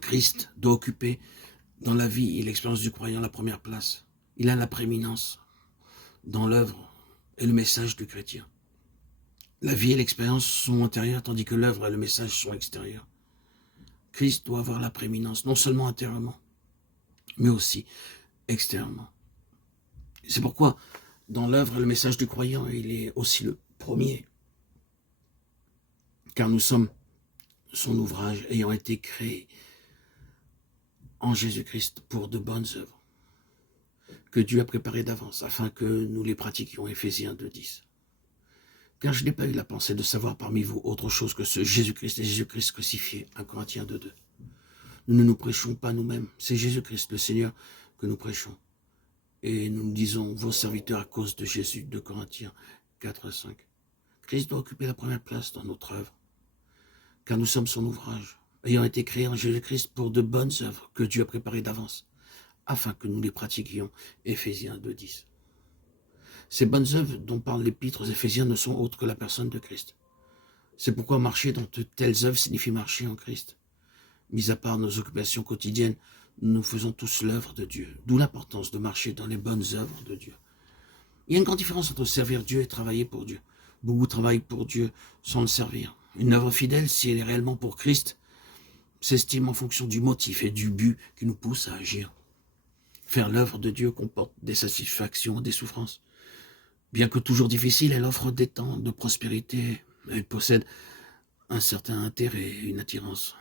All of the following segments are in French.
Christ doit occuper dans la vie et l'expérience du croyant la première place. Il a la prééminence dans l'œuvre et le message du chrétien. La vie et l'expérience sont antérieures, tandis que l'œuvre et le message sont extérieurs. Christ doit avoir la prééminence, non seulement intérieurement, mais aussi extérieurement. C'est pourquoi, dans l'œuvre et le message du croyant, il est aussi le premier. Car nous sommes son ouvrage ayant été créé en Jésus-Christ pour de bonnes œuvres, que Dieu a préparées d'avance, afin que nous les pratiquions. Éphésiens 2,10. Car je n'ai pas eu la pensée de savoir parmi vous autre chose que ce Jésus-Christ et Jésus-Christ crucifié. 1 Corinthiens 2,2. Nous ne nous prêchons pas nous-mêmes, c'est Jésus-Christ le Seigneur que nous prêchons. Et nous nous disons vos serviteurs à cause de Jésus. 2 Corinthiens 4,5. Christ doit occuper la première place dans notre œuvre, car nous sommes son ouvrage, ayant été créés en Jésus-Christ pour de bonnes œuvres que Dieu a préparées d'avance, afin que nous les pratiquions. Éphésiens 2,10. Ces bonnes œuvres dont parlent l'épître aux Éphésiens ne sont autres que la personne de Christ. C'est pourquoi marcher dans de telles œuvres signifie marcher en Christ. Mis à part nos occupations quotidiennes, nous faisons tous l'œuvre de Dieu, d'où l'importance de marcher dans les bonnes œuvres de Dieu. Il y a une grande différence entre servir Dieu et travailler pour Dieu. Beaucoup travaillent pour Dieu sans le servir. Une œuvre fidèle, si elle est réellement pour Christ, s'estime en fonction du motif et du but qui nous pousse à agir. Faire l'œuvre de Dieu comporte des satisfactions, des souffrances. Bien que toujours difficile, elle offre des temps de prospérité. Elle possède un certain intérêt et une attirance.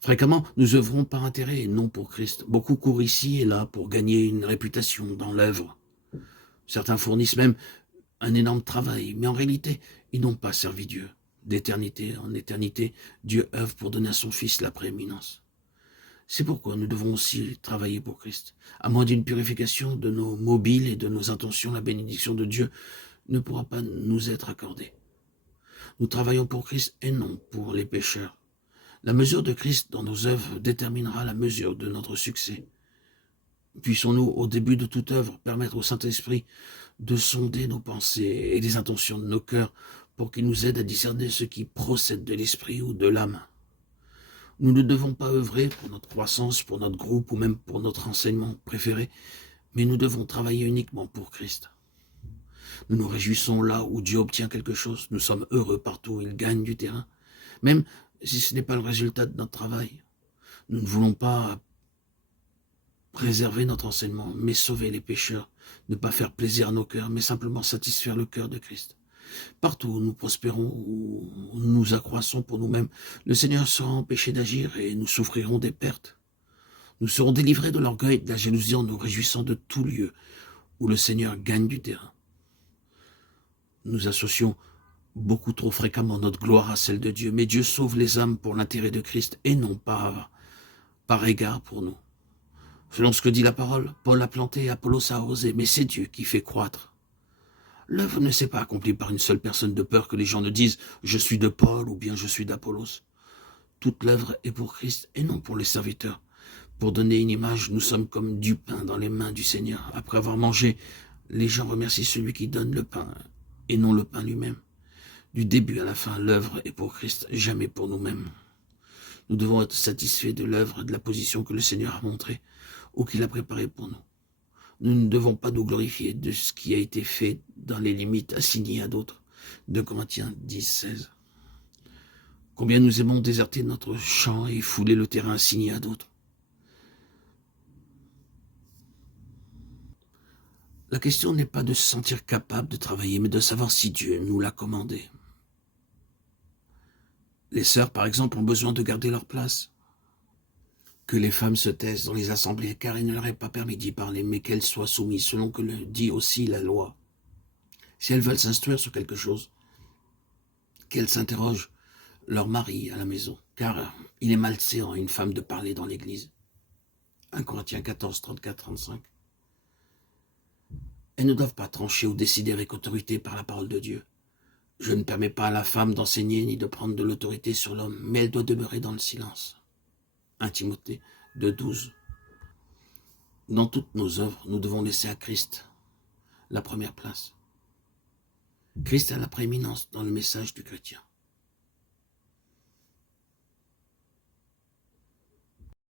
Fréquemment, nous œuvrons par intérêt et non pour Christ. Beaucoup courent ici et là pour gagner une réputation dans l'œuvre. Certains fournissent même un énorme travail, mais en réalité, ils n'ont pas servi Dieu. D'éternité en éternité, Dieu œuvre pour donner à son Fils la prééminence. C'est pourquoi nous devons aussi travailler pour Christ. À moins d'une purification de nos mobiles et de nos intentions, la bénédiction de Dieu ne pourra pas nous être accordée. Nous travaillons pour Christ et non pour les pécheurs. La mesure de Christ dans nos œuvres déterminera la mesure de notre succès. Puissons-nous, au début de toute œuvre, permettre au Saint-Esprit de sonder nos pensées et les intentions de nos cœurs pour qu'il nous aide à discerner ce qui procède de l'esprit ou de l'âme. Nous ne devons pas œuvrer pour notre croissance, pour notre groupe ou même pour notre enseignement préféré, mais nous devons travailler uniquement pour Christ. Nous nous réjouissons là où Dieu obtient quelque chose. Nous sommes heureux partout où il gagne du terrain, même si ce n'est pas le résultat de notre travail. Nous ne voulons pas préserver notre enseignement, mais sauver les pécheurs, ne pas faire plaisir à nos cœurs, mais simplement satisfaire le cœur de Christ. Partout où nous prospérons, où nous accroissons pour nous-mêmes, le Seigneur sera empêché d'agir et nous souffrirons des pertes. Nous serons délivrés de l'orgueil et de la jalousie en nous réjouissant de tout lieu où le Seigneur gagne du terrain. Nous associons beaucoup trop fréquemment notre gloire à celle de Dieu, mais Dieu sauve les âmes pour l'intérêt de Christ et non pas par égard pour nous. Selon ce que dit la parole, Paul a planté et Apollos a arrosé, mais c'est Dieu qui fait croître. L'œuvre ne s'est pas accomplie par une seule personne de peur que les gens ne disent « je suis de Paul » ou bien « je suis d'Apollos ». Toute l'œuvre est pour Christ et non pour les serviteurs. Pour donner une image, nous sommes comme du pain dans les mains du Seigneur. Après avoir mangé, les gens remercient celui qui donne le pain et non le pain lui-même. Du début à la fin, l'œuvre est pour Christ, jamais pour nous-mêmes. Nous devons être satisfaits de l'œuvre et de la position que le Seigneur a montrée ou qu'il a préparée pour nous. Nous ne devons pas nous glorifier de ce qui a été fait dans les limites assignées à d'autres. 2 Corinthiens 10, 16. Combien nous aimons déserter notre champ et fouler le terrain assigné à d'autres. La question n'est pas de se sentir capable de travailler, mais de savoir si Dieu nous l'a commandé. Les sœurs, par exemple, ont besoin de garder leur place. Que les femmes se taisent dans les assemblées, car il ne leur est pas permis d'y parler, mais qu'elles soient soumises, selon que le dit aussi la loi. Si elles veulent s'instruire sur quelque chose, qu'elles s'interrogent leur mari à la maison, car il est malséant à une femme de parler dans l'église. 1 Corinthiens 14, 34, 35. Elles ne doivent pas trancher ou décider avec autorité par la parole de Dieu. Je ne permets pas à la femme d'enseigner ni de prendre de l'autorité sur l'homme, mais elle doit demeurer dans le silence. 1 Timothée 2, 12. Dans toutes nos œuvres, nous devons laisser à Christ la première place. Christ a la prééminence dans le message du chrétien.